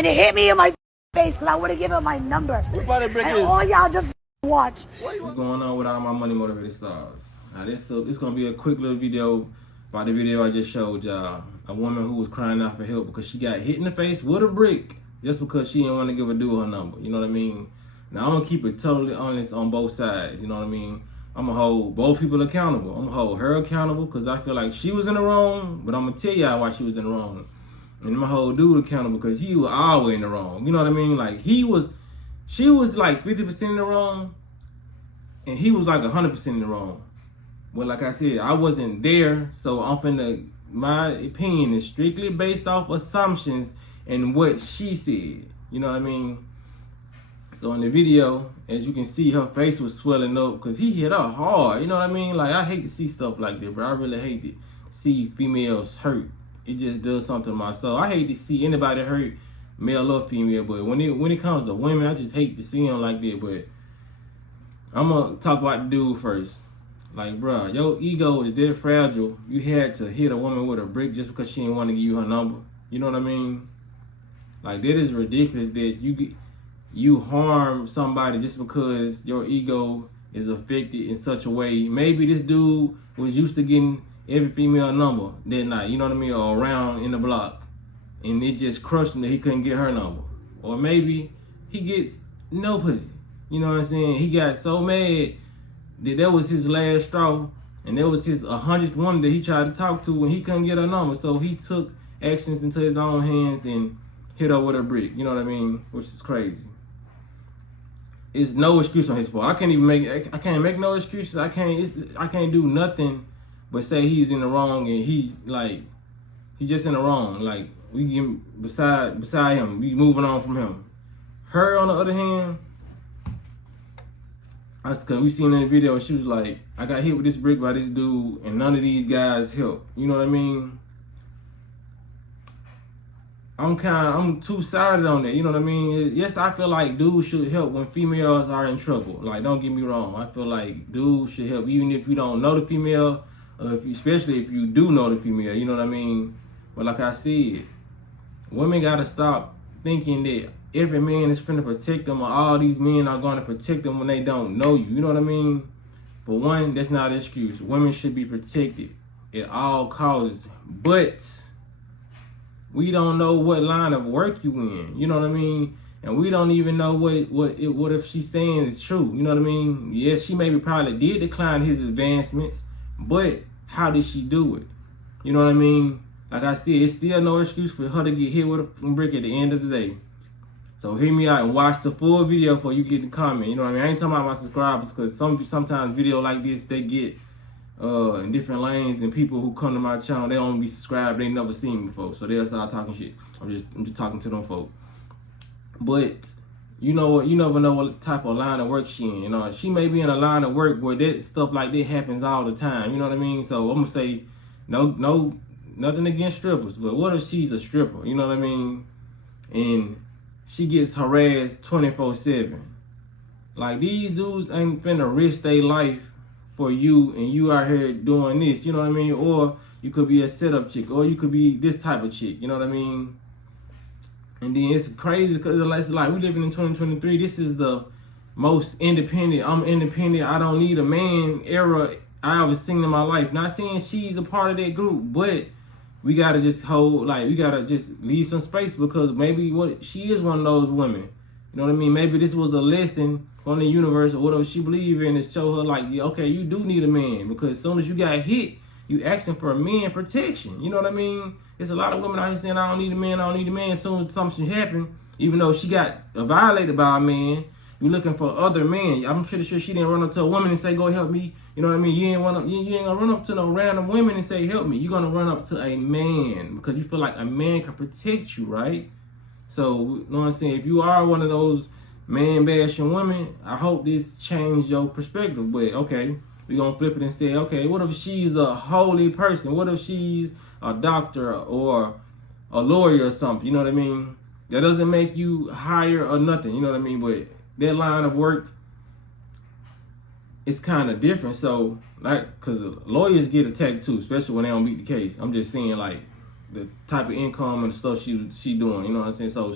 and it hit me in my face because I would have given him my number. And all y'all just watch. What's going on with all my money motivated stars? Now this gonna be a quick little video about the video I just showed y'all. A woman who was crying out for help because she got hit in the face with a brick just because she didn't want to give a dude her number. You know what I mean? Now I'm gonna keep it totally honest on both sides. You know what I mean? I'm gonna hold both people accountable. I'm gonna hold her accountable because I feel like she was in the wrong, but I'm gonna tell y'all why she was in the wrong. And I'm gonna hold dude accountable because he was always in the wrong. You know what I mean? Like she was like 50% in the wrong, and he was like 100% in the wrong. But like I said, I wasn't there, so my opinion is strictly based off assumptions and what she said. You know what I mean? So in the video, as you can see, her face was swelling up because he hit her hard. You know what I mean? Like, I hate to see stuff like that, bro. I really hate to see females hurt. It just does something to my soul. I hate to see anybody hurt, male or female, but when it comes to women, I just hate to see them like that. But I'm gonna talk about the dude first. Like, bro, your ego is that fragile. You had to hit a woman with a brick just because she didn't want to give you her number. You know what I mean? Like, that is ridiculous that you harm somebody just because your ego is affected in such a way. Maybe this dude was used to getting every female number that night, you know what I mean, or around in the block, and it just crushed him that he couldn't get her number. Or maybe he gets no pussy. You know what I'm saying? He got so mad that was his last straw, and that was his 100th woman that he tried to talk to when he couldn't get her number. So he took actions into his own hands and hit her with a brick. You know what I mean? Which is crazy. It's no excuse on his part. I can't make no excuses. I can't do nothing but say he's in the wrong, and he's just in the wrong. Like, we get beside him. We moving on from him. Her, on the other hand, cause we seen in the video, she was like, I got hit with this brick by this dude, and none of these guys help. You know what I mean? I'm two-sided on that. You know what I mean? Yes, I feel like dudes should help when females are in trouble. Like, don't get me wrong. I feel like dudes should help even if you don't know the female, or especially if you do know the female. You know what I mean? But like I said, women gotta stop thinking that every man is finna protect them, or all these men are gonna protect them when they don't know you. You know what I mean? For one, that's not an excuse. Women should be protected at all costs, but we don't know what line of work you in. You know what I mean? And we don't even know what if she's saying is true. You know what I mean? Yes, she maybe probably did decline his advancements, but how did she do it? You know what I mean? Like I said, it's still no excuse for her to get hit with a brick at the end of the day. So hear me out and watch the full video before you get the comment. You know what I mean? I ain't talking about my subscribers, because sometimes video like this, they get in different lanes, and people who come to my channel, they don't be subscribed, they never seen me before, so they'll start talking shit. I'm just talking to them folk. But you know what? You never know what type of line of work she in. You know, she may be in a line of work where that stuff like that happens all the time. You know what I mean? So I'm gonna say nothing against strippers, but what if she's a stripper? You know what I mean? And she gets harassed 24/7. Like, these dudes ain't finna risk their life for you, and you out here doing this. You know what I mean? Or you could be a setup chick, or you could be this type of chick. You know what I mean? And then it's crazy because it's like we living in 2023. This is the most independent. I'm independent. I don't need a man era I ever seen in my life. Not saying she's a part of that group, but we gotta just we gotta just leave some space, because maybe she is one of those women. You know what I mean? Maybe this was a lesson from the universe, or whatever she believe in, to show her like, yeah, okay, you do need a man, because as soon as you got hit, you asking for a man protection. You know what I mean? There's a lot of women out here saying, I don't need a man, I don't need a man. As soon as something happen, even though she got violated by a man, you looking for other men. I'm pretty sure she didn't run up to a woman and say, go help me. You know what I mean? You ain't gonna run up to no random women and say, help me. You're gonna run up to a man because you feel like a man can protect you, right? So, you know what I'm saying? If you are one of those man bashing women, I hope this changed your perspective. But okay, we're gonna flip it and say, okay, what if she's a holy person? What if she's a doctor or a lawyer or something? You know what I mean? That doesn't make you higher or nothing, you know what I mean? But that line of work is kind of different. So, like, because lawyers get attacked too, especially when they don't beat the case. I'm just saying, like, the type of income and the stuff she doing, you know what I'm saying? So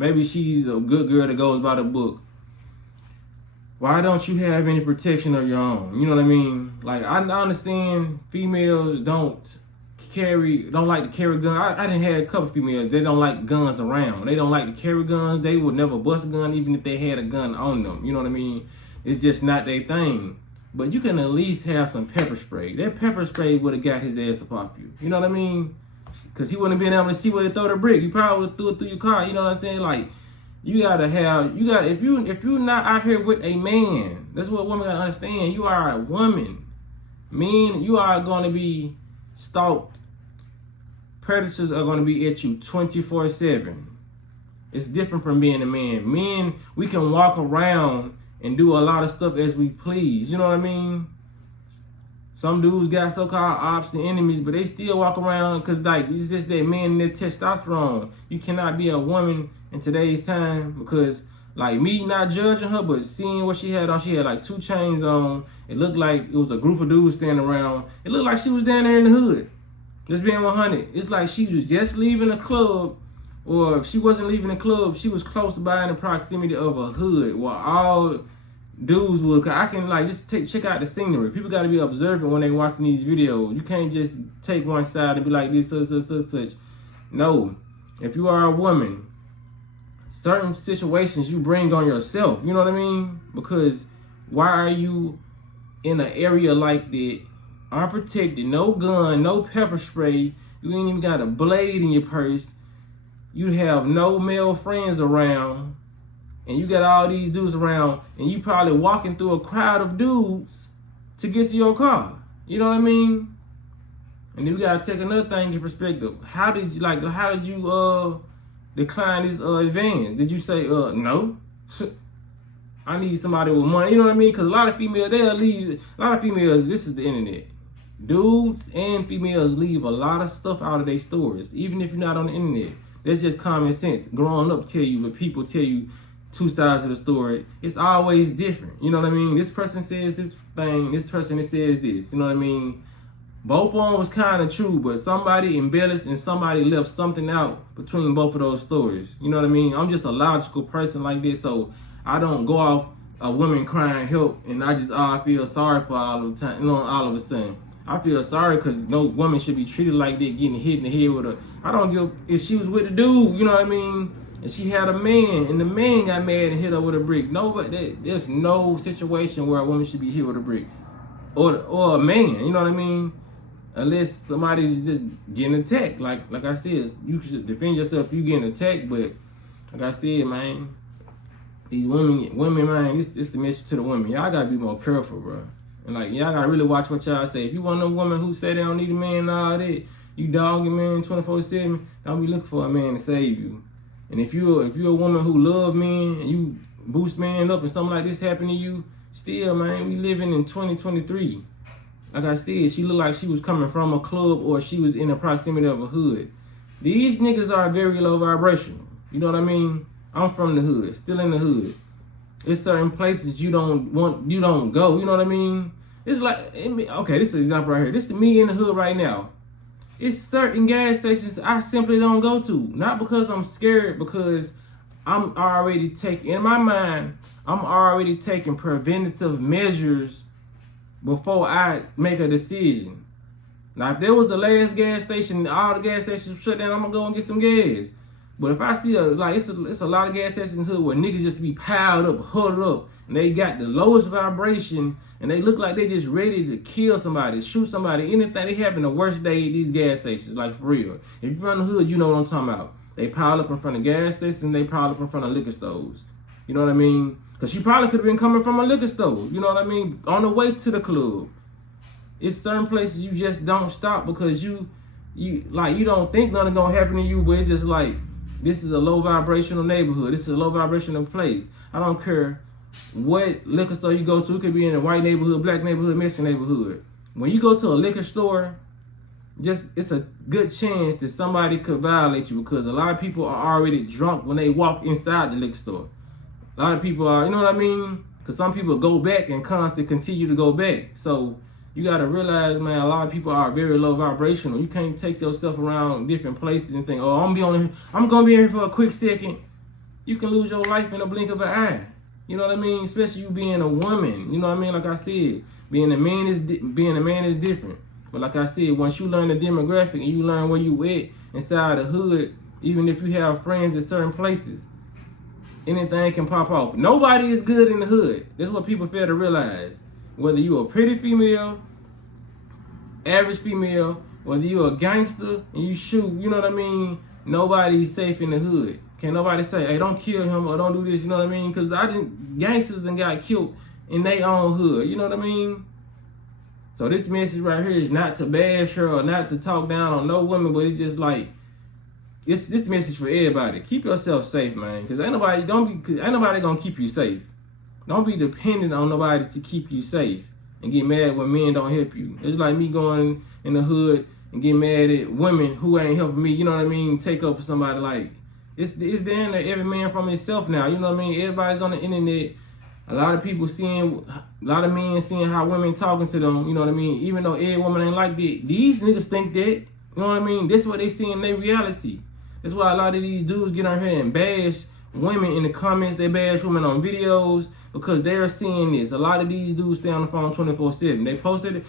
maybe she's a good girl that goes by the book. Why don't you have any protection of your own? You know what I mean? Like, I understand females don't like to carry guns. I done had a couple females, they don't like guns around. They don't like to carry guns. They would never bust a gun even if they had a gun on them. You know what I mean? It's just not their thing. But you can at least have some pepper spray. That pepper spray would have got his ass up off you. You know what I mean? Because he wouldn't have been able to see where to throw the brick. You probably would have threw it through your car. You know what I'm saying? Like, if you're not out here with a man, that's what women gotta understand. You are a woman. Men, you are going to be stalked. Predators are going to be at you 24/7. It's different from being a man. Men, we can walk around and do a lot of stuff as we please. You know what I mean? Some dudes got so-called ops and enemies, but they still walk around because, like, it's just that men and their testosterone. You cannot be a woman in today's time because, like, me not judging her, but seeing what she had on, she had like 2 chains on. It looked like it was a group of dudes standing around. It looked like she was down there in the hood. Just being 100. It's like she was just leaving a club, or if she wasn't leaving the club, she was close by in the proximity of a hood where all dudes would. I can like just check out the scenery. People got to be observant when they watching these videos. You can't just take one side and be like this, such. No, if you are a woman, certain situations you bring on yourself. You know what I mean? Because why are you in an area like that, unprotected, no gun, no pepper spray? You ain't even got a blade in your purse. You have no male friends around, and you got all these dudes around, and you probably walking through a crowd of dudes to get to your car. You know what I mean? And then we gotta take another thing in perspective. How did you decline this advance? Did you say no? I need somebody with money. You know what I mean? Because a lot of females, they'll leave. A lot of females, this is the internet. Dudes and females leave a lot of stuff out of their stories, even if you're not on the internet. That's just common sense. Growing up tell you, when people tell you 2 sides of the story, it's always different. You know what I mean? This person says this thing, this person says this. You know what I mean? Both of them was kind of true, but somebody embellished and somebody left something out between both of those stories. You know what I mean? I'm just a logical person like this, so I don't go off a woman crying help and I feel sorry for all the time. You know, all of a sudden. I feel sorry because no woman should be treated like that, getting hit in the head with a. I don't give if she was with a dude, you know what I mean, and she had a man, and the man got mad and hit her with a brick. There's no situation where a woman should be hit with a brick, or a man, you know what I mean, unless somebody's just getting attacked. Like I said, you should defend yourself if you getting attacked. But like I said, man, these women, man, it's the message to the women. Y'all gotta be more careful, bro. And like, y'all gotta really watch what y'all say. If you want a woman who say they don't need a man and all that, you dogging man 24/7, don't be looking for a man to save you. And if you're a woman who love men and you boost men up and something like this happen to you, still, man, we living in 2023. Like I said, she looked like she was coming from a club or she was in the proximity of a hood. These niggas are very low vibrational. You know what I mean? I'm from the hood, still in the hood. It's certain places you don't go. You know what I mean? It's like, okay, this is an example right here. This is me in the hood right now. It's certain gas stations I simply don't go to. Not because I'm scared, because I'm already taking, in my mind, I'm already taking preventative measures before I make a decision. Now, if there was the last gas station, all the gas stations shut down, I'm gonna go and get some gas. But if I see it's a lot of gas stations in the hood where niggas just be piled up, huddled up, and they got the lowest vibration, and they look like they just ready to kill somebody, shoot somebody, anything. They having the worst day at these gas stations, like for real. If you're in the hood, you know what I'm talking about. They pile up in front of gas stations, they pile up in front of liquor stores. You know what I mean? Because she probably could have been coming from a liquor store, you know what I mean, on the way to the club. It's certain places you just don't stop because you don't think nothing gonna happen to you, but it's just like, this is a low vibrational neighborhood. This is a low vibrational place. I don't care what liquor store you go to. It could be in a white neighborhood, black neighborhood, Mexican neighborhood. When you go to a liquor store, it's a good chance that somebody could violate you because a lot of people are already drunk when they walk inside the liquor store. A lot of people are, you know what I mean? Because some people go back and constantly continue to go back. So you got to realize, man, a lot of people are very low vibrational. You can't take yourself around different places and think, oh, I'm going to be here for a quick second. you can lose your life in a blink of an eye. You know what I mean? Especially you being a woman. You know what I mean? Like I said, being a man is different. But like I said, once you learn the demographic and you learn where you at inside the hood, even if you have friends in certain places, anything can pop off. Nobody is good in the hood. That's what people fail to realize. Whether you a pretty female, average female, whether you a gangster and you shoot, you know what I mean? Nobody's safe in the hood. Can't nobody say, hey, don't kill him or don't do this, you know what I mean? Because gangsters done got killed in their own hood, you know what I mean? So this message right here is not to bash her or not to talk down on no woman, but it's just like, it's this message for everybody. Keep yourself safe, man, because ain't nobody gonna keep you safe. Don't be dependent on nobody to keep you safe and get mad when men don't help you. It's like me going in the hood and get mad at women who ain't helping me, you know what I mean? Take up for somebody. Like, it's the end of every man from himself now, you know what I mean? Everybody's on the internet. A lot of people seeing, a lot of men seeing how women talking to them, you know what I mean? Even though every woman ain't like that, these niggas think that, you know what I mean? That's what they see in their reality. That's why a lot of these dudes get on here and bash women in the comments. They bash women on videos because they're seeing this. A lot of these dudes stay on the phone 24/7. They posted it.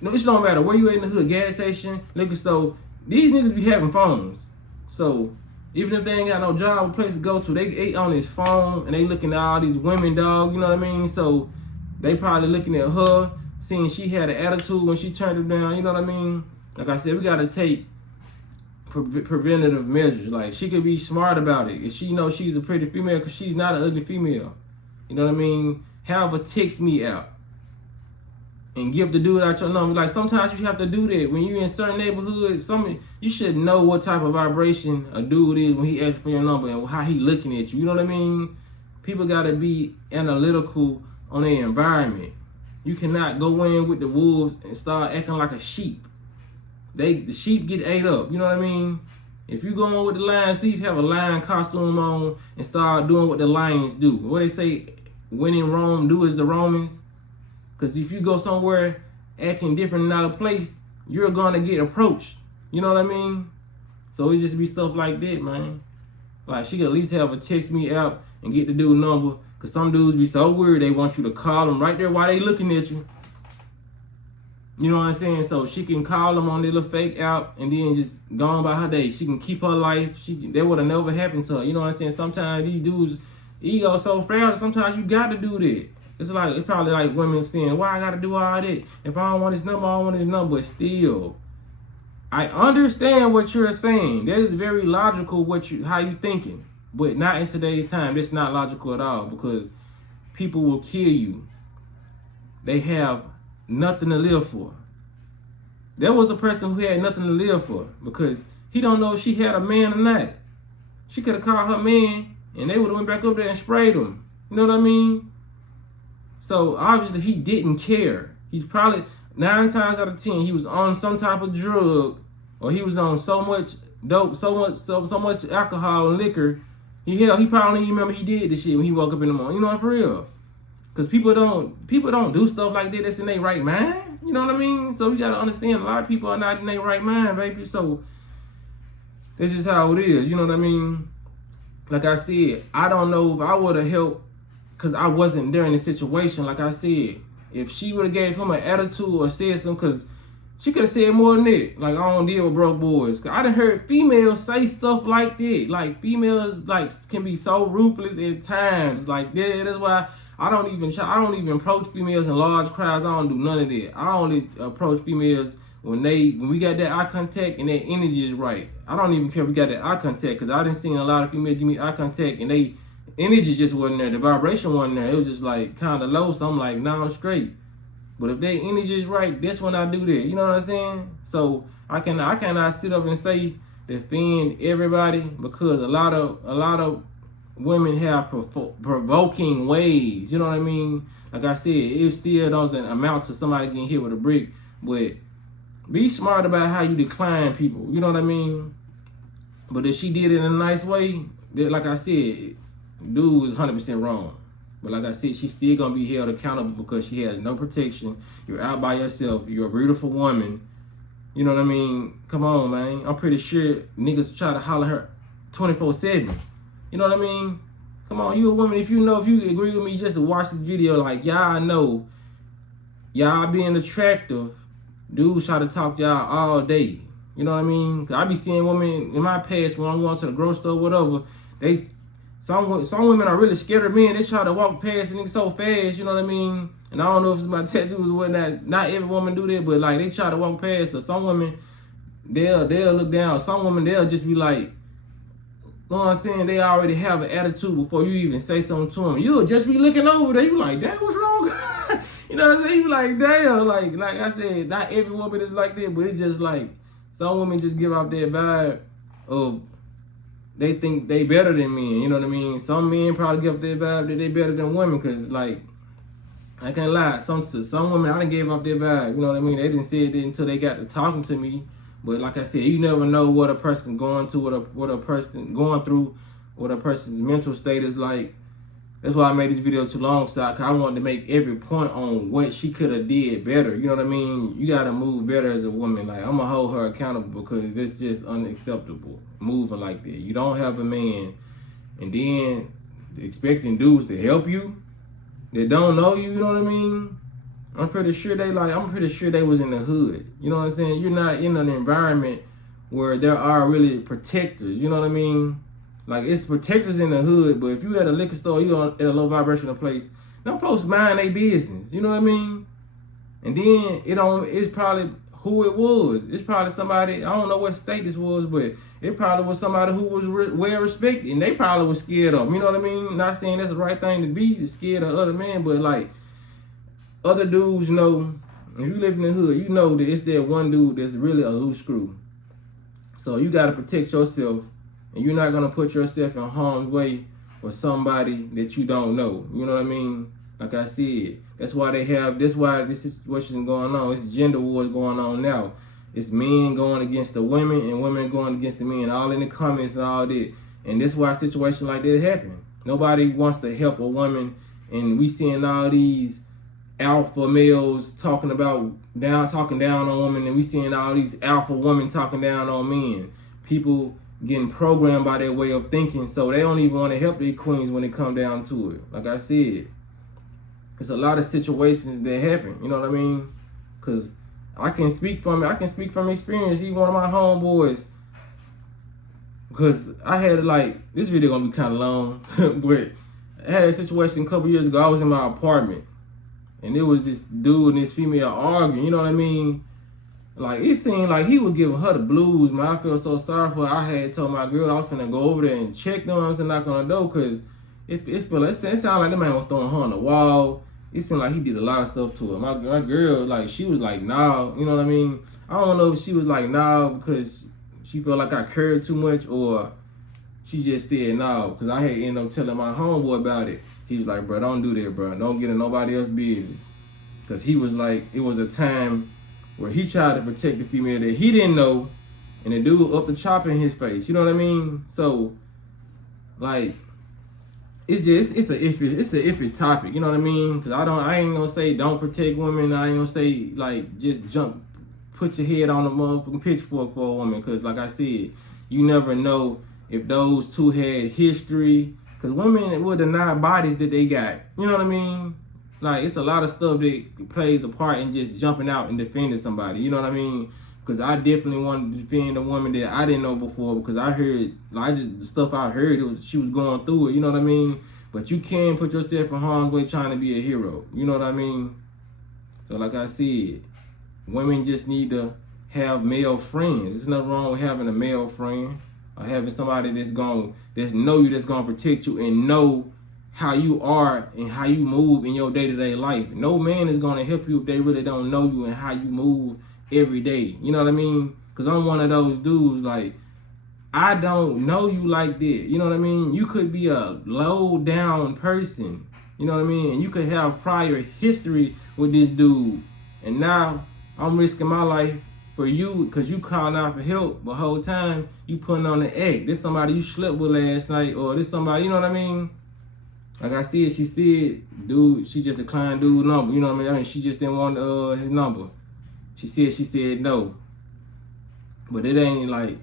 No, it don't matter where you at in the hood, gas station, liquor store. These niggas be having phones. So even if they ain't got no job or place to go to, they on his phone and they looking at all these women, dog. You know what I mean? So they probably looking at her, seeing she had an attitude when she turned him down. You know what I mean? Like I said, we gotta take preventative measures. Like, she could be smart about it. If she knows she's a pretty female, because she's not an ugly female. You know what I mean? Have her text me out and give the dude out your number. Like, sometimes you have to do that when you're in certain neighborhoods. You should know what type of vibration a dude is when he asks for your number and how he looking at you. You know what I mean? People gotta be analytical on their environment. You cannot go in with the wolves and start acting like a sheep. The sheep get ate up, you know what I mean? If you go on with the lion thief, have a lion costume on and start doing what the lions do. What they say, when in Rome, do as the Romans. Because if you go somewhere acting different and out of place, you're gonna get approached. You know what I mean? So it just be stuff like that, man. Like, she could at least have a text me out and get the dude number. Because some dudes be so weird, they want you to call them right there while they looking at you. You know what I'm saying? So she can call them on their little fake app and then just go on by her day. She can keep her life. That would have never happened to her. You know what I'm saying? Sometimes these dudes' ego so frail, sometimes you got to do that. It's probably like women saying, why I got to do all that? If I don't want his number, I don't want his number. But still, I understand what you're saying. That is very logical how you thinking. But not in today's time. That's not logical at all, because people will kill you. They have nothing to live for. There was a person who had nothing to live for because he don't know if she had a man or not. She could have called her man and they would have went back up there and sprayed him. You know what I mean? So obviously he didn't care. He's probably 9 times out of 10 he was on some type of drug, or he was on so much dope, so much alcohol and liquor. He probably don't even remember he did this shit when he woke up in the morning. You know, for real. Because people don't do stuff like that that's in their right mind. You know what I mean? So you got to understand, a lot of people are not in their right mind, baby. So that's just how it is. You know what I mean? Like I said, I don't know if I would have helped because I wasn't there in the situation. Like I said, if she would have gave him an attitude or said something, because she could have said more than that. Like, I don't deal with broke boys. Cause I done heard females say stuff like that. Like, females can be so ruthless at times. Like, that's why I don't even approach females in large crowds. I don't do none of that. I only approach females when we got that eye contact and that energy is right. I don't even care if we got that eye contact, because I done seen a lot of females give me eye contact and they energy just wasn't there. The vibration wasn't there. It was just like kind of low. So I'm like, nah, I'm straight. But if their energy is right, that's when I do that. You know what I'm saying? So I cannot sit up and say defend everybody, because a lot of women have provoking ways. You know what I mean? Like I said, it still doesn't amount to somebody getting hit with a brick. But be smart about how you decline people. You know what I mean? But if she did it in a nice way, like I said, dude was 100% wrong. But like I said, she's still going to be held accountable because she has no protection. You're out by yourself. You're a beautiful woman. You know what I mean? Come on, man. I'm pretty sure niggas try to holler her 24/7. You know what I mean? Come on, you a woman. If you agree with me, just to watch this video, like, y'all know, y'all being attractive, dudes try to talk to y'all all day. You know what I mean? Cause I be seeing women in my past when I'm going to the grocery store, whatever. Some women are really scared of men. They try to walk past and so fast. You know what I mean? And I don't know if it's my tattoos or whatnot. Not every woman do that, but like they try to walk past. So some women, they'll look down. Some women, they'll just be like, you know what I'm saying? They already have an attitude before you even say something to them. You'll just be looking over there. You be like, damn, what's wrong? You know what I'm saying? You be like, damn. Like I said, not every woman is like that, but it's just like, some women just give off that vibe of they think they better than men, you know what I mean? Some men probably give off that vibe that they better than women, because like, I can't lie, some women, I done gave off that vibe, you know what I mean? They didn't say it until they got to talking to me. But like I said, you never know what a person going to, what a person going through, what a person's mental state is like. That's why I made this video too long, so I wanted to make every point on what she could have did better. You know what I mean? You gotta move better as a woman. Like, I'm gonna hold her accountable, because it's just unacceptable moving like that. You don't have a man and then expecting dudes to help you that don't know you. You know what I mean? I'm pretty sure they was in the hood. You know what I'm saying? You're not in an environment where there are really protectors. You know what I mean? Like, it's protectors in the hood, but if you at a liquor store, you at a low vibrational place, them folks mind their business. You know what I mean? And then it's probably who it was. It's probably somebody, I don't know what state this was, but it probably was somebody who was well respected, and they probably was scared of them. You know what I mean? Not saying that's the right thing to be scared of other men, but like, other dudes know, if you live in the hood, you know that it's that one dude that's really a loose screw. So you got to protect yourself. And you're not going to put yourself in harm's way for somebody that you don't know. You know what I mean? Like I said, that's why this situation is going on. It's gender wars going on now. It's men going against the women and women going against the men, all in the comments and all that. And that's why a situation like that happen. Nobody wants to help a woman, and we seeing all these alpha males talking down on women, and we seeing all these alpha women talking down on men. People getting programmed by their way of thinking, so they don't even want to help their queens when it come down to it. Like I said, it's a lot of situations that happen, you know what I mean? Because I can speak from experience. Even one of my homeboys, because I had this video gonna be kind of long, but I had a situation a couple years ago. I was in my apartment, and it was this dude and this female arguing, you know what I mean? Like, it seemed like he was giving her the blues, man. I felt so sorry for her. I had told my girl I was finna go over there and check them and knock on the door, because it sounded like the man was throwing her on the wall. It seemed like he did a lot of stuff to her. My girl, like, she was like, nah, you know what I mean? I don't know if she was like, nah, because she felt like I cared too much, or she just said nah, because I had ended up telling my homeboy about it. He was like, bro, don't do that, bro. Don't get in nobody else's business. Because he was like, it was a time where he tried to protect the female that he didn't know, and the dude up the chopper in his face. You know what I mean? So, like, it's an iffy topic. You know what I mean? Because I ain't gonna say don't protect women. I ain't gonna say like just put your head on a motherfucking pitchfork for a woman. Because like I said, you never know if those two had history. Because women will deny bodies that they got. You know what I mean? Like, it's a lot of stuff that plays a part in just jumping out and defending somebody. You know what I mean? Because I definitely wanted to defend a woman that I didn't know before, because I heard, the stuff I heard, she was going through it. You know what I mean? But you can put yourself in harm's way trying to be a hero. You know what I mean? So like I said, women just need to have male friends. There's nothing wrong with having a male friend, or having somebody that's gonna protect you and know how you are and how you move in your day-to-day life. No man is gonna help you if they really don't know you and how you move every day. You know what I mean? Because I'm one of those dudes, like, I don't know you like that. You know what I mean? You could be a low-down person. You know what I mean? And you could have prior history with this dude. And now I'm risking my life for you because you calling out for help, but the whole time you putting on the act. This somebody you slept with last night, or this somebody, you know what I mean? Like I said, she said, dude, she just declined dude's number. You know what I mean? She just didn't want his number. She said no. But it ain't like,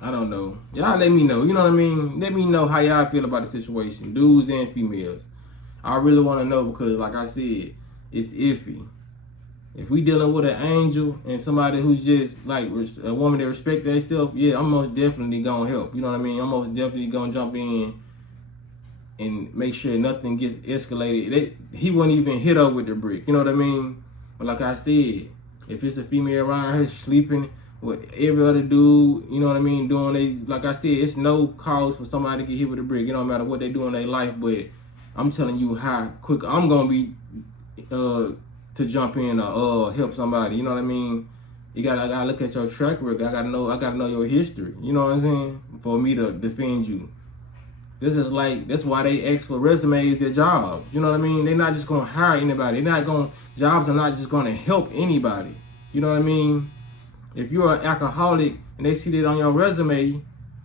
I don't know. Y'all let me know. You know what I mean? Let me know how y'all feel about the situation, dudes and females. I really want to know because, like I said, it's iffy. If we dealing with an angel and somebody who's just like a woman that respects herself, yeah, I'm most definitely gonna help. You know what I mean? I'm most definitely gonna jump in and make sure nothing gets escalated. He wouldn't even hit her with the brick. You know what I mean? But like I said, if it's a female around her sleeping with every other dude, you know what I mean, doing like I said, it's no cause for somebody to get hit with a brick. It don't matter what they do in their life, but I'm telling you how quick I'm gonna be to jump in or help somebody. You know what I mean? I gotta look at your track record. I gotta know your history. You know what I'm saying? For me to defend you. This is like, that's why they ask for resumes at jobs. You know what I mean? They're not just gonna hire anybody. Jobs are not just gonna help anybody. You know what I mean? If you're an alcoholic and they see that on your resume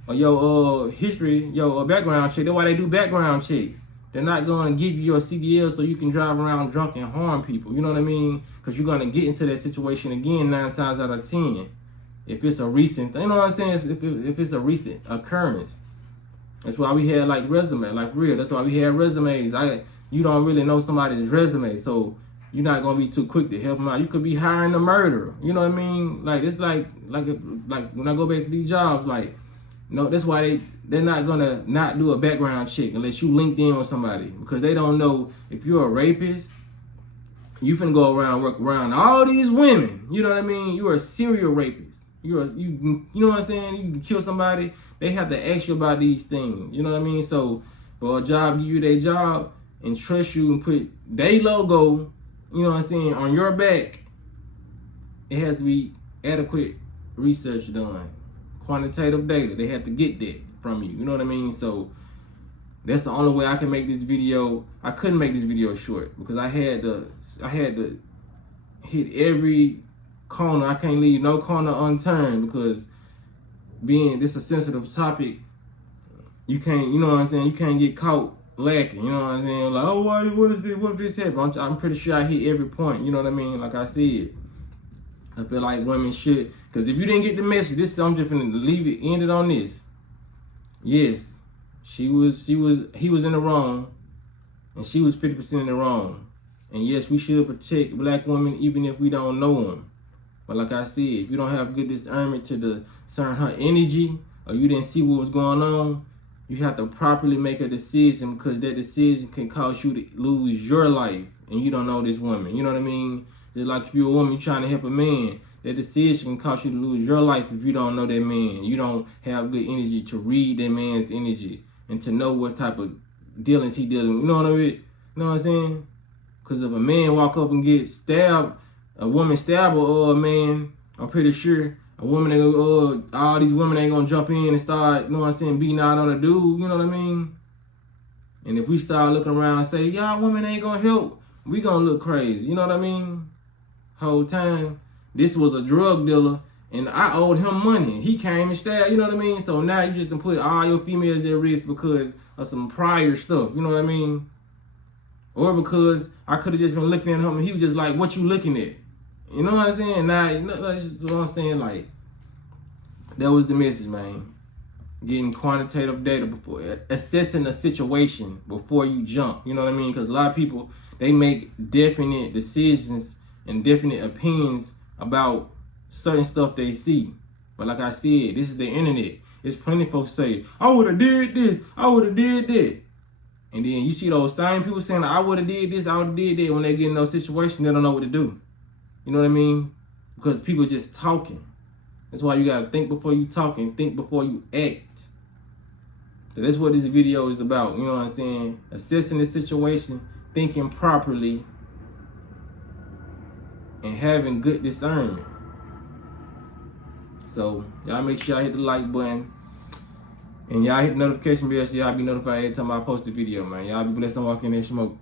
or your history, your background check, that's why they do background checks. They're not going to give you your CDL so you can drive around drunk and harm people. You know what I mean? Because you're going to get into that situation again 9 times out of 10. If it's a recent thing, you know what I'm saying? If it's a recent occurrence. That's why we had like resume, like real. That's why we had resumes. You don't really know somebody's resume, so you're not gonna be too quick to help them out. You could be hiring a murderer. You know what I mean? Like it's like when I go back to these jobs, like no, that's why they're not gonna not do a background check unless you linked in with somebody, because they don't know if you're a rapist. You finna go around work around all these women. You know what I mean? You're a serial rapist. You know what I'm saying? You can kill somebody. They have to ask you about these things. You know what I mean? So for a job, give you their job and trust you and put their logo, you know what I'm saying, on your back, it has to be adequate research done. Quantitative data. They have to get that from you. You know what I mean? So that's the only way I can make this video. I couldn't make this video short because I had to hit every corner. I can't leave no corner unturned because being this a sensitive topic, you can't, you know what I'm saying, you can't get caught lacking, you know what I'm saying, like, oh, what is this, what if this happened? I'm pretty sure I hit every point, you know what I mean, like I said. I feel like women should, because if you didn't get the message, I'm just gonna leave it, end it on this. Yes, he was in the wrong, and she was 50% in the wrong. And yes, we should protect black women even if we don't know them. But like I said, if you don't have good discernment to discern her energy, or you didn't see what was going on, you have to properly make a decision, because that decision can cause you to lose your life, and you don't know this woman. You know what I mean? Just like if you're a woman, you're trying to help a man, that decision can cause you to lose your life if you don't know that man. You don't have good energy to read that man's energy and to know what type of dealings he dealing with. You know what I mean? You know what I'm saying? Because if a man walk up and get stabbed, a woman stab a man, I'm pretty sure a woman, all these women ain't gonna jump in and start, you know what I'm saying, beating out on a dude, you know what I mean? And if we start looking around and say, y'all women ain't gonna help, we gonna look crazy, you know what I mean? Whole time, this was a drug dealer, and I owed him money. He came and stabbed, you know what I mean? So now you just can put all your females at risk because of some prior stuff, you know what I mean? Or because I could have just been looking at him and he was just like, what you looking at? You know what I'm saying? Now, you know, that's what I'm saying. Like, that was the message, man. Getting quantitative data before, assessing a situation before you jump. You know what I mean? Because a lot of people, they make definite decisions and definite opinions about certain stuff they see. But like I said, this is the internet. There's plenty of folks say, I would have did this, I would have did that. And then you see those same people saying, I would have did this, I would have did that. When they get in those situations, they don't know what to do. You know what I mean? Because people just talking. That's why you gotta think before you talk and think before you act. So that's what this video is about. You know what I'm saying? Assessing the situation, thinking properly, and having good discernment. So y'all make sure y'all hit the like button. And y'all hit the notification bell so y'all be notified every time I post a video, man. Y'all be blessed and walk in there smoke.